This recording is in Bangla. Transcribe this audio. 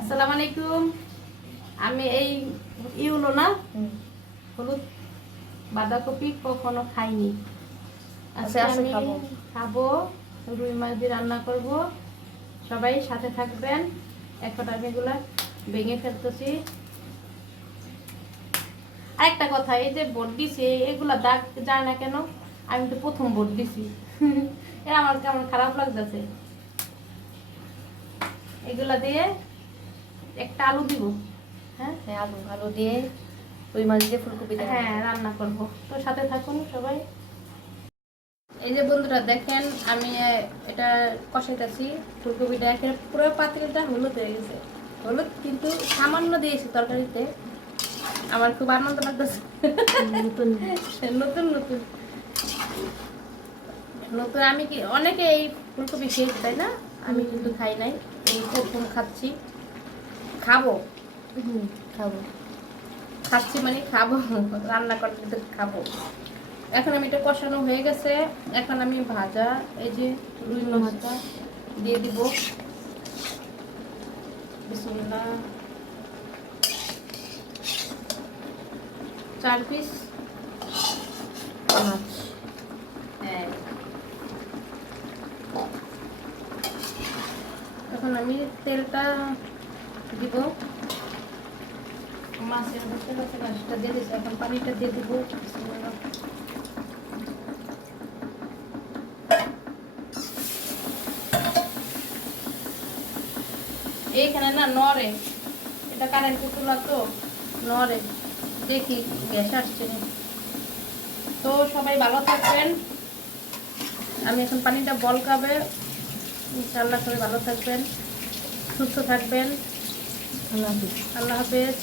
আসসালামু আলাইকুম। আমি এই ইউলো না হলুদ বাঁধাকপি কখনো খাইনি। আজকে আমি খাবো, রুই মাছ দিয়ে রান্না করব। সবাই সাথে থাকবেন। এখন আমি এগুলা ভেঙে ফেলতেছি। আরেকটা কথা, এই যে বোট দিছি এগুলা দাগ যায় না কেন? আমি তো প্রথম বোট দিছি। এরা আমার কেমন খারাপ লাগতেছে। এগুলা দিয়ে একটা আলু দিব। হ্যাঁ, আলু আলু দিয়ে রুই মাছ দিয়ে ফুলকপি দিয়ে হ্যাঁ রান্না করব। তো সাথে থাকুন সবাই। এই যে বন্ধুরা দেখেন, আমি এটা কষাইতেছি। ফুলকপিটা একেবারে পুরো পাতিলটা হলুদ হয়ে গেছে। হলুদ কিন্তু সামান্য দিয়েছি তরকারিতে। আমার খুব আনন্দ লাগতেছে। নতুন নতুন নতুন নতুন আমি কি অনেকে এই ফুলকপি খেয়েছি তাই না? আমি কিন্তু খাই নাই, এই প্রথম খাচ্ছি। খাবো খাবো খাচ্ছি মানে খাবো, রান্না করতে খাবো। এখন আমি এটা কষানো হয়ে গেছে। এখন আমি ভাজা এই যে রুই মাছটা দিয়ে দিব। বিসমিল্লাহ। 4 পিস মাছ। হ্যাঁ, এখন আমি তেলটা দিব। মাছের মধ্যে মাছটা দিয়ে দিচ্ছি। এখন পানিটা দিয়ে দিব। বিসমিল্লাহ। এইখানে না নড়ে, এটা কারেন্টের চুলা তো নড়ে। দেখি গ্যাস আসছে না। তো সবাই ভালো থাকবেন। আমি এখন পানিটা বলকাবে। ইনশাআল্লাহ সবাই ভালো থাকবেন, সুস্থ থাকবেন। আল্লাহ হাফিজ। আল্লাহ হাফেজ।